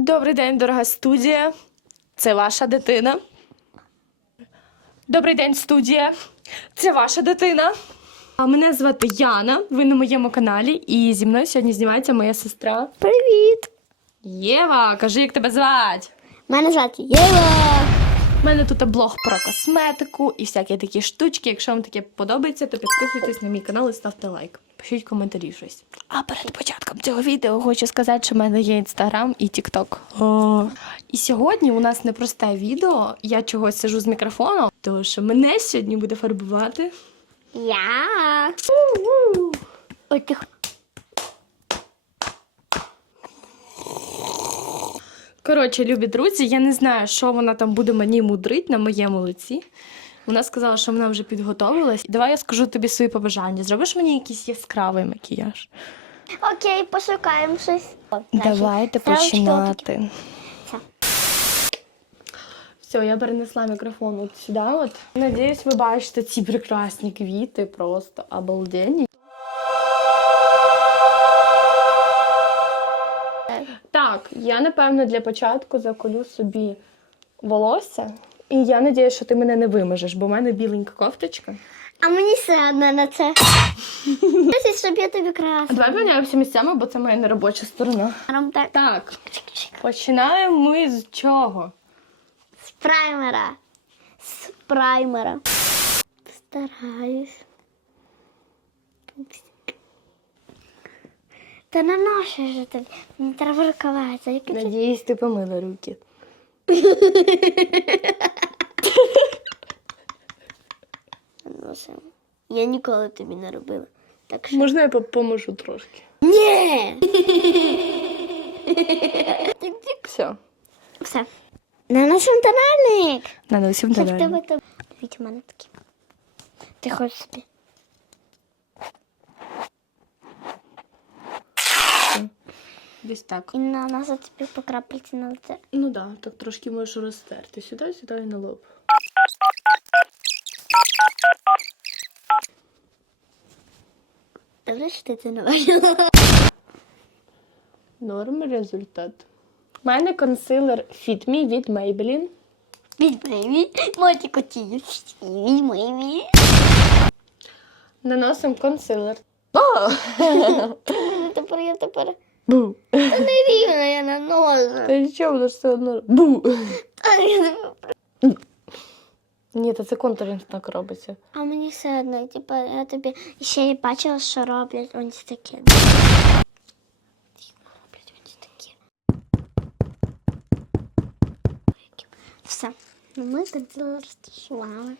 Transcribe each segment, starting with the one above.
Добрий день, дорога студія. Це ваша дитина. Добрий день, студія. Це ваша дитина. А мене звати Яна. Ви на моєму каналі, і зі мною сьогодні знімається моя сестра. Привіт! Єва, кажи, як тебе звать. Мене звати Єва. У мене тут блог про косметику і всякі такі штучки. Якщо вам таке подобається, то підписуйтесь на мій канал і ставте лайк. Пишіть коментарі щось. А перед початком цього відео хочу сказати, що в мене є інстаграм і тікток. І сьогодні у нас непросте відео. Я чогось сижу з мікрофоном, тому що мене сьогодні буде фарбувати. Я. Ой, тихо. Коротше, любі друзі, я не знаю, що вона там буде мені мудрить на моєму лиці. Вона сказала, що вона вже підготовилась. Давай я скажу тобі свої побажання. Зробиш мені якийсь яскравий макіяж? Окей, пошукаємо щось. Давайте починати. Все. Все, я перенесла мікрофон от сюди. От. Надіюсь, ви бачите ці прекрасні квіти, просто обалденні. Так, я напевно для початку заколю собі волосся. І я надіюсь, що ти мене не вимажеш, бо в мене біленька кофточка. А мені все одно на це. Щоб я тобі красила. давай поміняємося місцями, бо це моя неробоча сторона. Так. Так, починаємо ми з чого? З праймера. З праймера. Стараюсь. Та на наше ж тобі. Не треба рукаватися. Надіюсь, ти помила руки. Носим. Я ніколи тобі не робила. Так що. Можна я поможу трошки? Ні! Все. Все. На нашому тональник. Наносимо Це в далі. тебе то. Дивіться, у мене такі. Ти хочеш собі. Десь так. І на нас тобі по краплиці на лице. Ну так, да, так трошки можеш розтерти. Сюди, сюди і на лоб. Добре, що ти це не бачила. Норм результат. У мене консилер Fit Me від Maybelline. Від мої. Моті коті. Від мої. Наносимо консилер. Тепер я тепер. Бу. Та не рівно я наношу. Та нічого, воно ж все одно. Бу. Ні, та це так робиться. А мені все одно, типу, я тобі ще не бачила, що роблять ось таке. Роблять ось таке. Все. Ну, ми це розташували.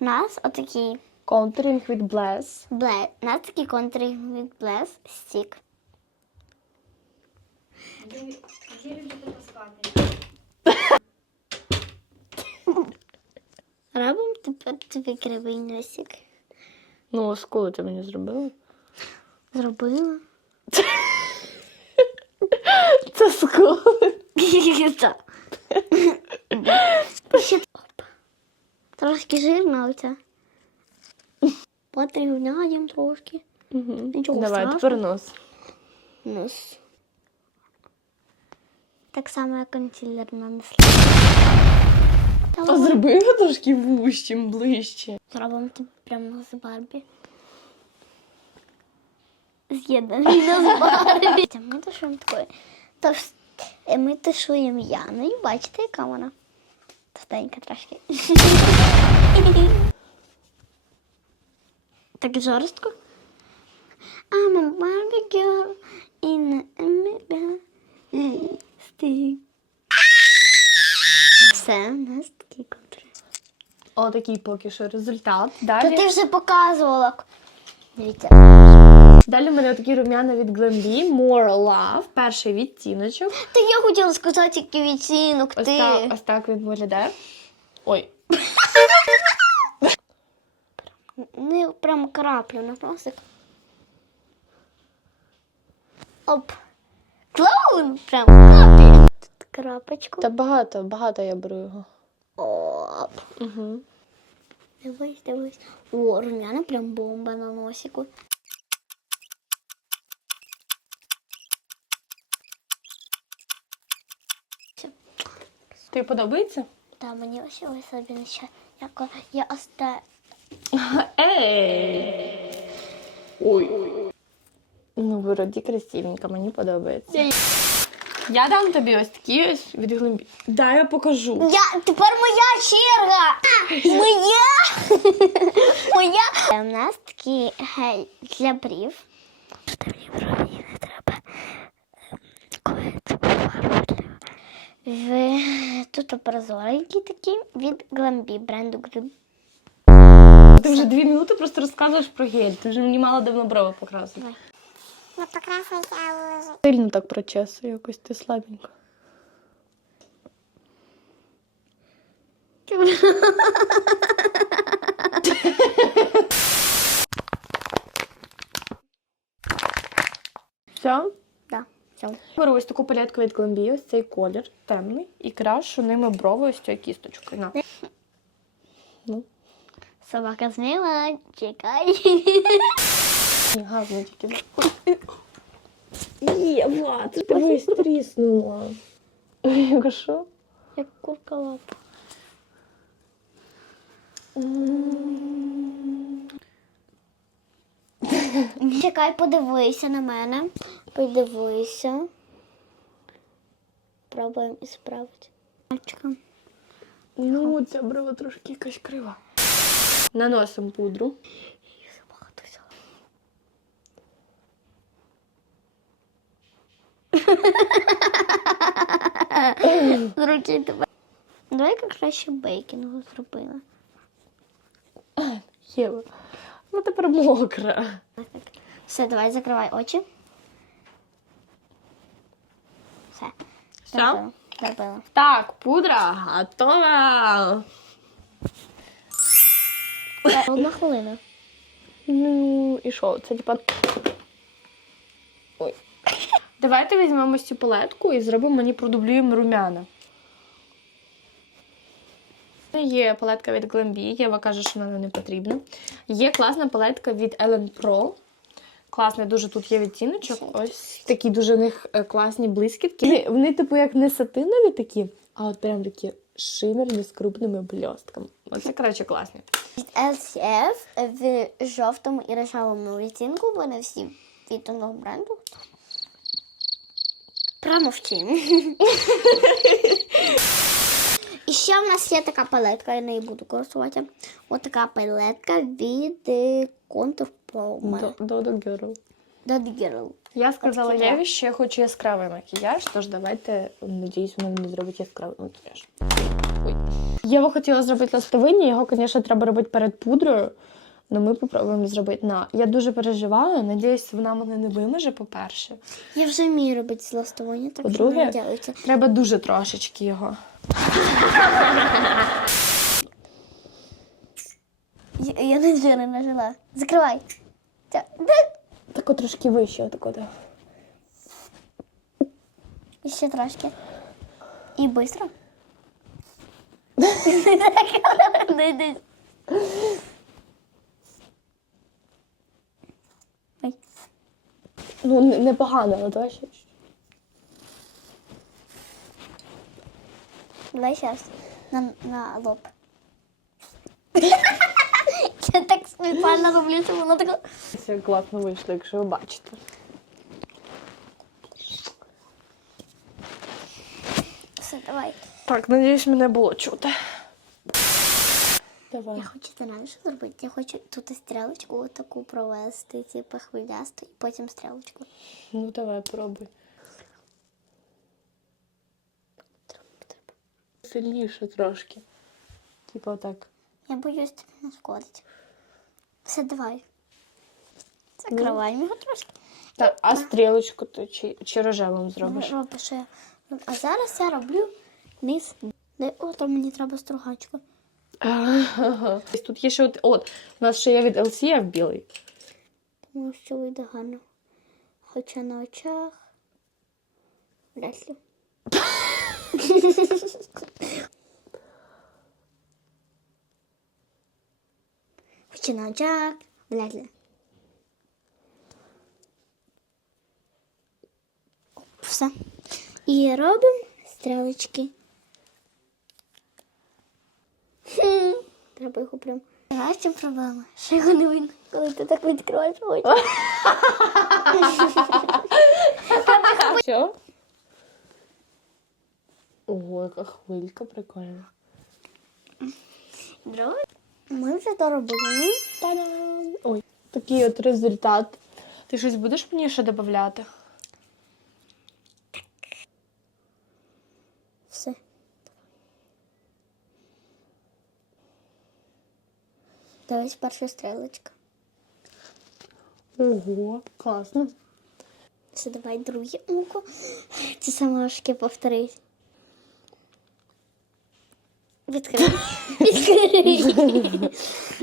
У нас отакий Контуринг від Bless. бле. У нас такий контур від Bless стік. Робимо тепер тобі кривий носик. Ну, ось коли ти мені зробила? Зробила. Це сколи. Трошки жирна оця. Потрівняємо трошки. Угу. Нічого Давай, страшного. тепер нос. Нос. Так само, як консилер нанесли. А зроби його трошки вущим, ближче. Зробимо тобі прямо з Барбі. З'єднаний з Барбі. Ми тушуємо такою. Тож е, ми тушуємо Яною. Бачите, яка вона? Товстенька трошки. Так жорстко. I'm a Barbie girl in America. Стій. Все, у нас такий контур. О, такий поки що результат. Та Далі, ти вже показувала. Дивіться. Далі в мене такий рум'яна від Glambi, More Love, перший відтіночок. Та я хотіла сказати, який відцінок Ось ти. так, ось так він виглядає. Ой, Не прям краплю на носик. Оп. Клоун! Прям краплю. Крапочку. та багато, багато я беру його. Оп. Угу. Дивись, дивись. О, румяна прям бомба на носику. Тобі подобається? Та мені ось особливо ще. Як я оста... Ей! Ой. Ну, вроді красивенько, мені подобається. Я дам тобі ось такі ось від глимбі. Дай я покажу. Я, тепер моя черга! Моя! моя! У нас такий гель для брів. Мені не треба. В... Тут прозоренький такий від Glambi, бренду Glambi. Ти вже дві минути просто розказуєш про гель. Ти вже мені мало давно брови покрасити. Давай. Не покрасить, а вложить. Сильно так прочесую, якось ти слабенько. Все? Да, все. Беру ось таку палетку від Glambi, ось цей колір темний, і крашу ними брови ось цією кісточкою. На. Ну, Собака зміла, чекай. гарно тільки. Є, Влад, ти дивись, тріснула. Я що? Як курка лапа. Чекай, подивися на мене. Подивися. Пробуємо і справити. Ну, ця брова трошки якась крива. Наносимо пудру. Забагато взяла. Зручить тебе. Давай як краще бейкінгу зробила. Єва. Ну тепер мокра. Все, давай закривай очі. Все. Все? Зробила. Зробила. Так, пудра готова. Одна хвилина. Ну, і що? Це типа. Давайте візьмемо цю палетку і зробимо мені продублюємо румяна. Є палетка від Glambi, Єва каже, що вона не потрібна. Є класна палетка від Ellen Pro. Класний дуже тут є відтіночок. Ось такі дуже у них е, класні блискітки. Вони, вони, типу, як не сатинові такі, а от прям такі шимерні з крупними бльостками. Оце, коротше, класні. Від LCF в жовтому і рожевому відтінку. Вони всі від одного бренду. Промовчи. І ще в нас є така палетка, я нею буду користуватися. Ось така палетка від е, Contour Pro. Dodo Girl. Dot Girl. Я сказала Оптима. Єві, що я хочу яскравий макіяж, тож давайте, надіюсь, вона мені зробить яскравий макіяж. Ой. Єва хотіла зробити ластовинні, його, звісно, треба робити перед пудрою. Але ми попробуємо зробити на. Я дуже переживаю, надіюсь, вона мене не вимаже, по-перше. Я вже вмію робити зластування, так По-друге. Треба дуже трошечки його. Я, я не жира нажила. Закривай. Тако трошки вище, отако. І ще трошки. І швидко. Ой. Ну, непогано, але давай ще. Давай сейчас. На, на лоб. Я так спеціально роблю, щоб воно таке. Це класно вийшло, якщо ви бачите. Все, давай. Так, надіюсь, мене було чути. Давай. Я хочу знаєш, що зробити. Я хочу тут стрілочку таку провести, типу хвилясту, і потім стрілочку. Ну, давай, пробуй. Сильніше трошки. Типа так. Я боюсь тобі нашкодити. Все, давай. Закриваємо його трошки. Так, а стрілочку ти чи, чи рожевим зробиш? Робиш, я. А зараз я роблю низ. Де, о, там мені треба стругачку. Тут є ще от, от, у нас ще є від LCF білий. Тому що вийде гарно. Хоча на очах. Вряд ли. Хоча на очах. Вряд ли. Все. І робимо стрілочки. Треба його прям. Знаєш, чим проблема? Що його не видно, коли ти так відкриваєш очі. Що? Ого, яка хвилька прикольна. Друге. Ми вже доробили. Та-дам! Ой, такий от результат. Ти щось будеш мені ще додати? Все. Дивись перша стрілочка. Ого, класно. Все, давай друге око. Це саме важке повторить. Відкрий. Відкрий.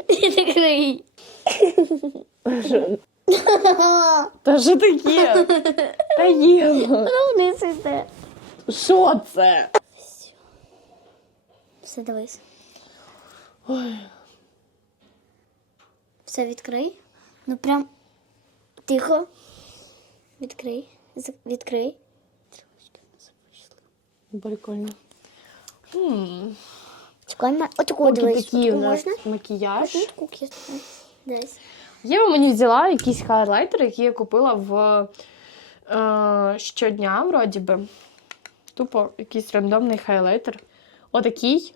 Відкрий. Та що таке? Та є. Ну, вниз. Що це? Все, дивись. Ой, Все відкрий. Ну прям тихо. Відкрий. Відкрий. прикольно. Хм. Чекай, отаку дивись. такий у нас макіяж. Кисну. Дивись. Мені взяла якийсь хайлайтер, який я купила в е, щодня, вроді би. Тупо якийсь рандомний хайлайтер. Отакий.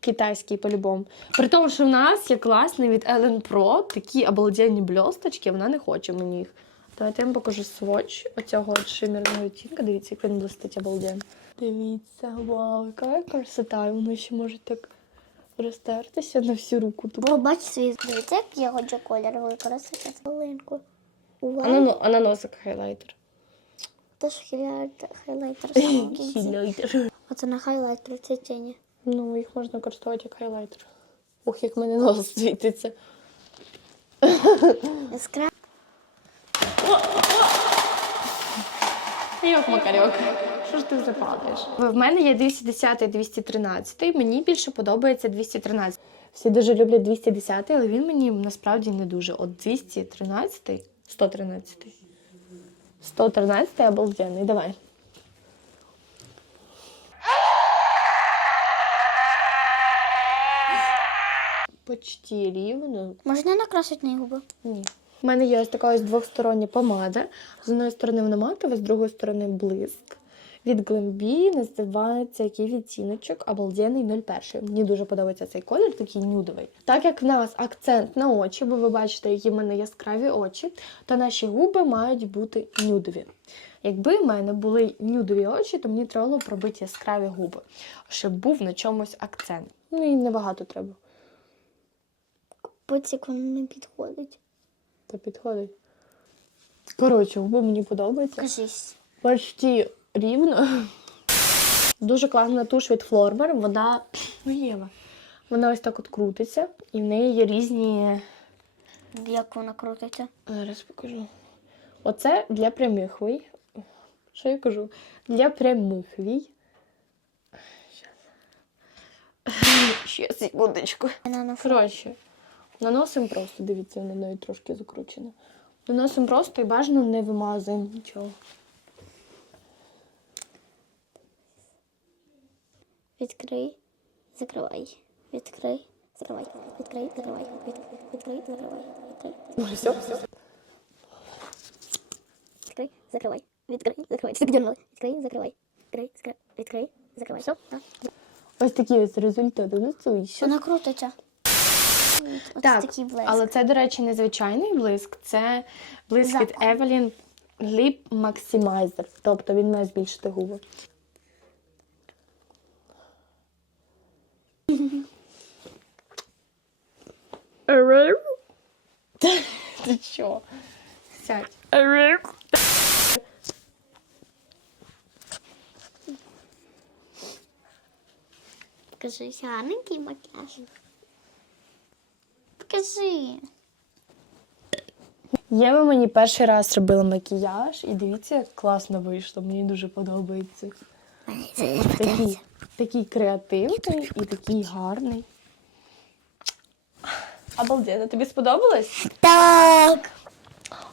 Китайський по-любому. При тому, що в нас є класний від Ellen Pro, такі обалденні бльосточки, вона не хоче мені їх. Давайте я вам покажу сводч оцього от шимерного відтінка. Дивіться, як він блистить обалденно. Дивіться, вау, яка красота. І Воно ще може так розтертися на всю руку. Побач свій. Дивіться, як я хочу колір використати. Хвилинку. А на, Увага. но- а на носик хайлайтер. Теж хайлайтер. Хайлайтер. Оце на хайлайтер це тіні. Ну, їх можна використовувати як хайлайтер. Ох, як мене нос світиться. Яскраво. Йок, Макарьок. Що ж ти вже падаєш? В мене є 210 і 213. Мені більше подобається 213. Всі дуже люблять 210, але він мені насправді не дуже. От 213, 113. 113 обалденний. Давай. Почти рівно. Можна накрасити на губи? Ні. У мене є ось така ось двостороння помада. З одної сторони вона матова, з другої сторони блиск. Від Glambi називається який відтіночок обалденний 01. Мені дуже подобається цей колір, такий нюдовий. Так як в нас акцент на очі, бо ви бачите, які в мене яскраві очі, то наші губи мають бути нюдові. Якби в мене були нюдові очі, то мені треба було пробити яскраві губи, щоб був на чомусь акцент. Ну і небагато треба. Поцік воно не підходить. Та підходить. Коротше, губи мені подобаються. Кажись. Почти рівно. Дуже класна туш від Флормер. Вона. Ну, Єва. Вона ось так от крутиться, і в неї є різні. Як вона крутиться? Зараз покажу. Оце для прямих вій. Що я кажу? Для прямих вій. Ще секундочку. Коротше, наносимо просто, дивіться, вона навіть трошки закручена. Наносимо просто і бажано не вимазуємо нічого. Відкрий, закривай. Відкрий, закривай. Відкрий, закривай. Відкрий, закривай. Відкрий, все, все. відкрий, закривай. Відкрий, закривай. Підірнули. Відкрий, закривай. Відкрий, закривай. Відкрий, закривай. Все? Так. Ось такі ось результати. Ну, це ще. Вона крутиться. Ось Так, такий блеск. але це, до речі, не звичайний блиск, це блиск від Запах. Evelyn Lip Maximizer. Тобто він має збільшити губи. Ти що? Сядь. Покажи, гарненький макіяж. Покажи. Єва мені перший раз робила макіяж, і дивіться, як класно вийшло. Мені дуже подобається. Такий, такий креативний і такий гарний. Обалденно, тобі сподобалось? Так.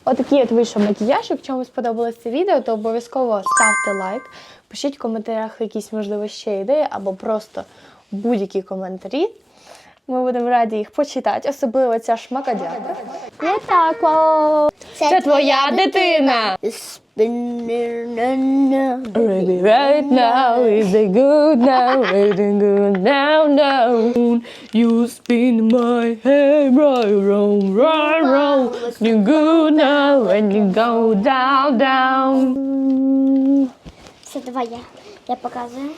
Отакий от вийшов макіяж. Якщо вам сподобалось це відео, то обов'язково ставте лайк, пишіть в коментарях якісь, можливо, ще ідеї, або просто будь-які коментарі. Ми будемо раді їх почитати, особливо ця шмакодяка. Не так. о. Це твоя дитина. Ready right now, is it good now? Is it good now? Now you spin my head right round, right round. You good now when you go down, down. Це давай я. Я показую.